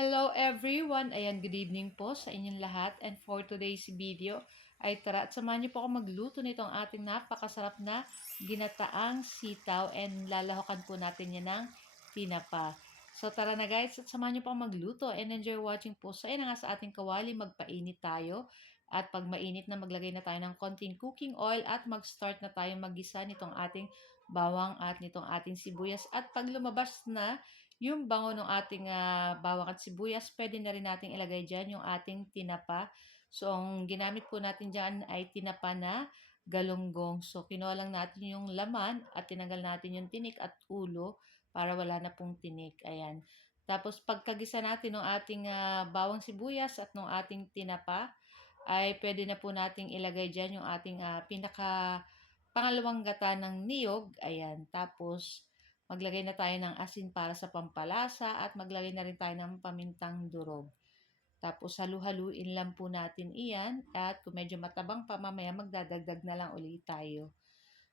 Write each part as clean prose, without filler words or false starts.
Hello everyone! Ayan, good evening po sa inyong lahat. And for today's video ay tara at samahan niyo po ako magluto nitong ating napakasarap na ginataang sitaw and lalahokan po natin yan ng tinapa. So tara na guys at samahan niyo po ako magluto and enjoy watching po. So ayan na nga sa ating kawali, magpainit tayo. At pag mainit na maglagay na tayo ng konting cooking oil at mag-start na tayo maggisa nitong ating bawang at nitong ating sibuyas. At pag lumabas na yung bango ng ating bawang at sibuyas, pwede na rin nating ilagay dyan yung ating tinapa. So, ang ginamit po natin dyan ay tinapa na galunggong. So, kinuha lang natin yung laman at tinanggal natin yung tinik at ulo para wala na pong tinik. Ayan. Tapos, pagkagisa natin ng ating bawang sibuyas at ng ating tinapa, ay pwede na po nating ilagay dyan yung ating pangalawang gata ng niyog. Ayan. Tapos, maglagay na tayo ng asin para sa pampalasa at maglagay na rin tayo ng pamintang durog. Tapos halu-haluin lang po natin iyan at kung medyo matabang pa mamaya magdadagdag na lang ulit tayo.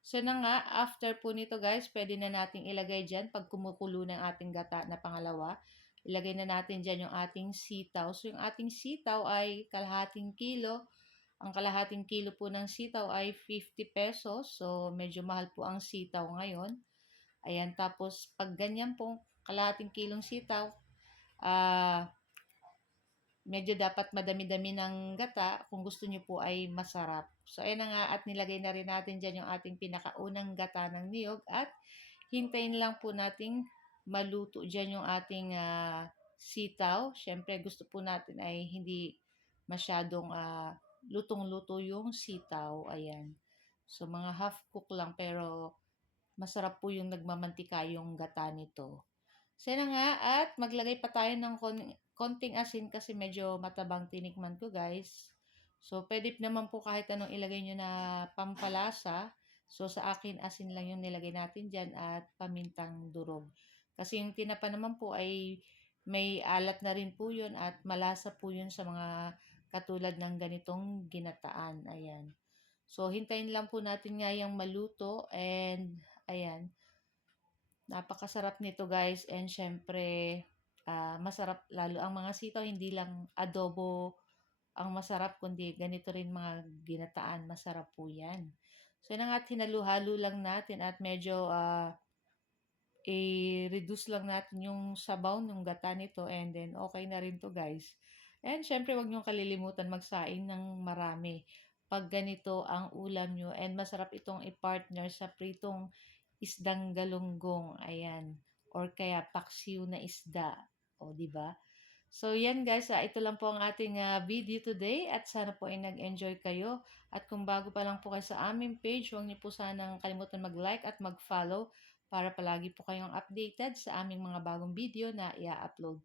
So na nga, after po nito guys, pwede na nating ilagay dyan pag kumukulo ng ating gata na pangalawa. Ilagay na natin dyan yung ating sitaw. So yung ating sitaw ay kalahating kilo. Ang kalahating kilo po ng sitaw ay 50 pesos. So medyo mahal po ang sitaw ngayon. Ayan, tapos pag ganyan pong kalahating kilong sitaw, medyo dapat madami-dami ng gata kung gusto nyo po ay masarap. So, ayan na nga at nilagay na rin natin dyan yung ating pinakaunang gata ng niyog at hintayin lang po nating maluto dyan yung ating sitaw. Siyempre, gusto po natin ay hindi masyadong lutong-luto yung sitaw. Ayan. So, mga half cook lang pero masarap po yung nagmamantika yung gata nito. So na nga at maglagay pa tayo ng konting asin kasi medyo matabang tinikman ko guys. So pwede naman po kahit anong ilagay nyo na pampalasa. So sa akin asin lang yung nilagay natin dyan at pamintang durog. Kasi yung tinapa naman po ay may alat na rin po yun at malasa po yun sa mga katulad ng ganitong ginataan. Ayan. So hintayin lang po natin nga yung maluto and ayan. Napakasarap nito guys and syempre masarap lalo ang mga sitaw, hindi lang adobo ang masarap kundi ganito rin mga ginataan, masarap po yan. So yun nga, hinalu-halo lang natin at medyo i-reduce lang natin yung sabaw ng gata nito and then okay na rin to guys. And syempre wag niyong kalilimutan magsaing ng marami pag ganito ang ulam nyo and masarap itong i-partner sa pritong isdang galunggong, ayan, or kaya paksiw na isda, o di ba? So yan guys, ito lang po ang ating video today at sana po ay nag-enjoy kayo. At kung bago pa lang po kayo sa aming page, huwag niyo po sanang kalimutan mag-like at mag-follow para palagi po kayong updated sa aming mga bagong video na i-upload.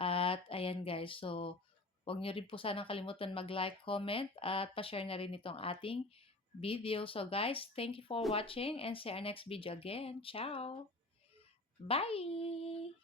At ayan guys, so huwag niyo rin po sanang kalimutan mag-like, comment at pa-share na rin itong ating video. So guys, thank you for watching and see our next video again. Ciao! Bye!